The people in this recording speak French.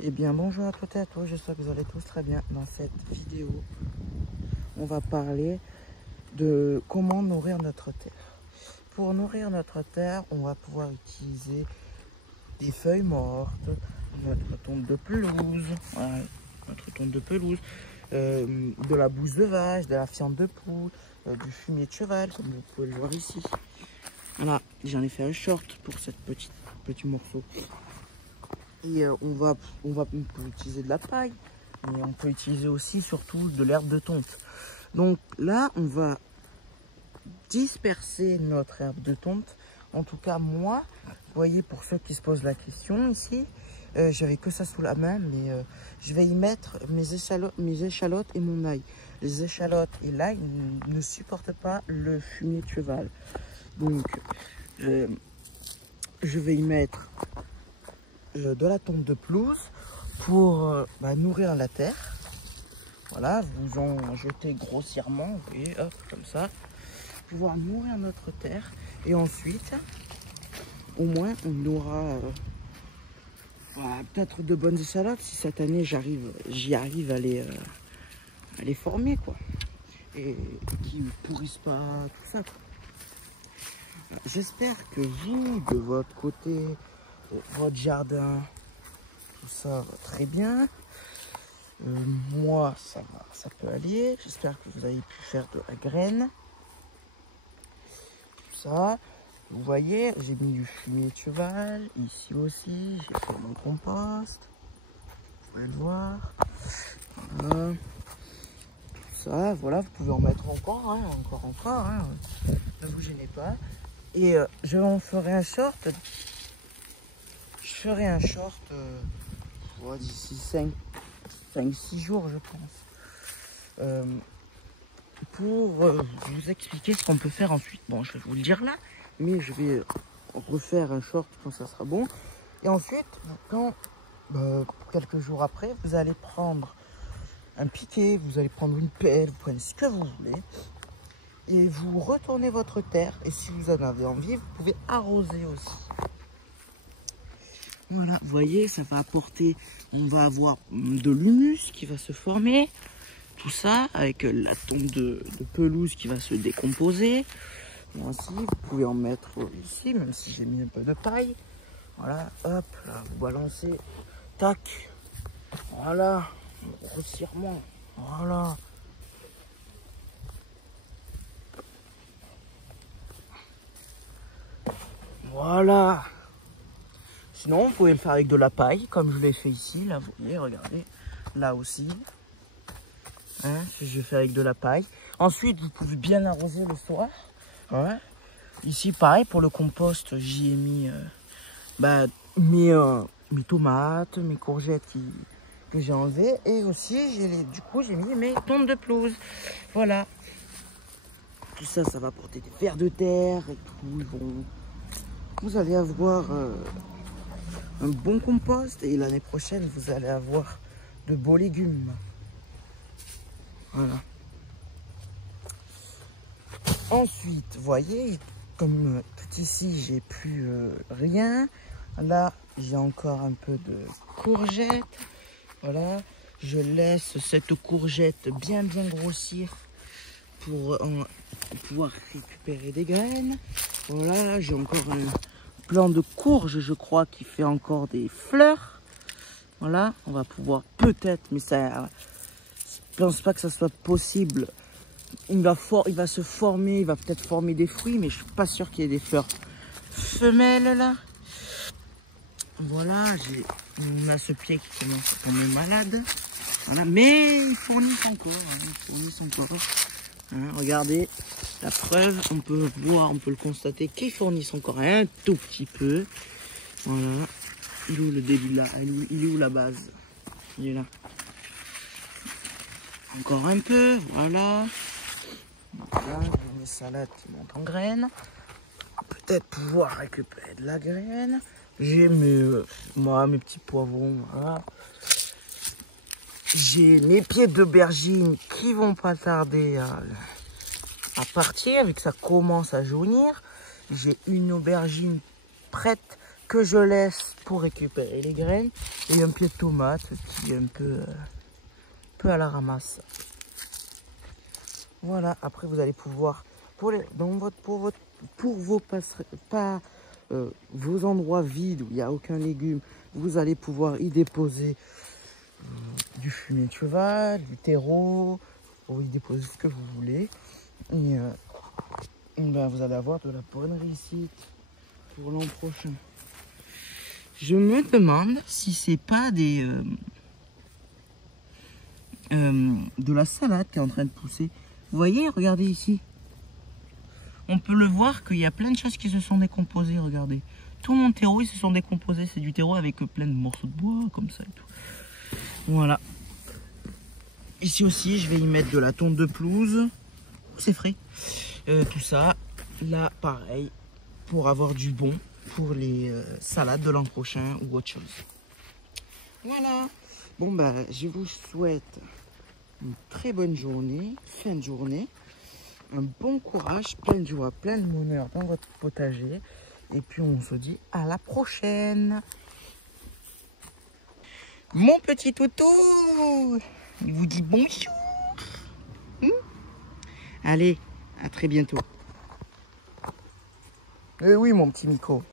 Eh bien bonjour à toutes et à tous, j'espère que vous allez tous très bien. Dans cette vidéo, on va parler de comment nourrir notre terre. Pour nourrir notre terre, on va pouvoir utiliser des feuilles mortes, notre tonte de pelouse, voilà, de la bouse de vache, de la fiente de poule, du fumier de cheval, comme vous pouvez le voir ici. Voilà, j'en ai fait un short pour cette petit morceau. Et on peut utiliser de la paille, mais on peut utiliser aussi surtout de l'herbe de tonte. Donc là, on va disperser notre herbe de tonte. En tout cas, moi, vous voyez, pour ceux qui se posent la question ici, j'avais que ça sous la main, mais je vais y mettre mes échalotes et mon ail. Les échalotes et l'ail ne supportent pas le fumier de cheval. Donc, je vais y mettre de la tonte de pelouse pour nourrir la terre. Voilà, vous en jetez grossièrement, vous voyez, hop, comme ça, pouvoir nourrir notre terre. Et ensuite, au moins, on aura peut-être de bonnes échalotes si cette année j'y arrive à les former, quoi. Et qui ne pourrissent pas, tout ça, quoi. J'espère que vous, de votre côté, votre jardin, tout ça va très bien. Moi, ça peut aller. J'espère que vous avez pu faire de la graine. Tout ça. Vous voyez, j'ai mis du fumier de cheval. Ici aussi, j'ai fait mon compost. Vous pouvez le voir. Voilà. Tout ça, voilà, vous pouvez en mettre encore, hein, encore. Hein. Ne vous gênez pas. Et je en ferai un short. Je ferai un short d'ici 5-6 jours, je pense. Pour vous expliquer ce qu'on peut faire ensuite. Bon, je vais vous le dire là, mais je vais refaire un short quand ça sera bon. Et ensuite, quand quelques jours après, vous allez prendre un piquet, vous allez prendre une pelle, vous prenez ce que vous voulez, et vous retournez votre terre. Et si vous en avez envie, vous pouvez arroser aussi. Voilà, vous voyez, ça va apporter, on va avoir de l'humus qui va se former, tout ça, avec la tonte de pelouse qui va se décomposer. Et ainsi, vous pouvez en mettre ici, même si j'ai mis un peu de paille. Voilà, hop, là, vous balancez, tac, voilà, grossièrement, voilà. Voilà. Sinon, vous pouvez le faire avec de la paille, comme je l'ai fait ici. Là, vous voyez, regardez. Là aussi. Hein, je fais avec de la paille. Ensuite, vous pouvez bien arroser le soir. Ouais. Ici, pareil, pour le compost, j'y ai mis mes tomates, mes courgettes que j'ai enlevées. Et aussi, du coup, j'ai mis mes tontes de pelouse. Voilà. Tout ça, ça va apporter des vers de terre et tout. Vous allez avoir un bon compost et l'année prochaine, vous allez avoir de beaux légumes. Voilà. Ensuite, vous voyez, comme tout ici, j'ai plus rien. Là, j'ai encore un peu de courgettes. Voilà. Je laisse cette courgette bien grossir pour pouvoir récupérer des graines. Voilà, j'ai encore un plant de courge, je crois, qui fait encore des fleurs. Voilà, on va pouvoir peut-être, mais ça, je pense pas que ça soit possible. Il va se former, il va peut-être former des fruits, mais je suis pas sûr qu'il y ait des fleurs femelles là. Voilà, on a ce pied qui commence à tomber malade. Voilà, mais ils fournissent encore. Hein, regardez, la preuve, on peut le constater qu'ils fournissent encore un tout petit peu. Voilà. Il est où le début là? Il est où la base? Il est là. Encore un peu, voilà. Là, j'ai mes salades qui montent en graines. Peut-être pouvoir récupérer de la graine. J'ai mes petits poivrons, voilà. J'ai mes pieds d'aubergine qui vont pas tarder à partir, vu que ça commence à jaunir. J'ai une aubergine prête que je laisse pour récupérer les graines. Et un pied de tomate qui est un peu à la ramasse. Voilà, après vous allez pouvoir, pour vos endroits vides où il n'y a aucun légume, vous allez pouvoir y déposer du fumier de cheval, du terreau, pour y déposer ce que vous voulez. Et ben, vous allez avoir de la bonne réussite pour l'an prochain. Je me demande si c'est pas de la salade qui est en train de pousser. Vous voyez, regardez ici. On peut le voir qu'il y a plein de choses qui se sont décomposées, regardez. Tout mon terreau, ils se sont décomposés. C'est du terreau avec plein de morceaux de bois, comme ça et tout. Voilà. Ici aussi, je vais y mettre de la tonte de pelouse. C'est frais. Tout ça. Là, pareil. Pour avoir du bon pour les salades de l'an prochain ou autre chose. Voilà. Bon, bah, je vous souhaite une très bonne journée, fin de journée, un bon courage, plein de joie, plein de bonheur dans votre potager. Et puis on se dit à la prochaine. Mon petit toutou, il vous dit bonjour. Allez, à très bientôt. Eh oui, mon petit Miko.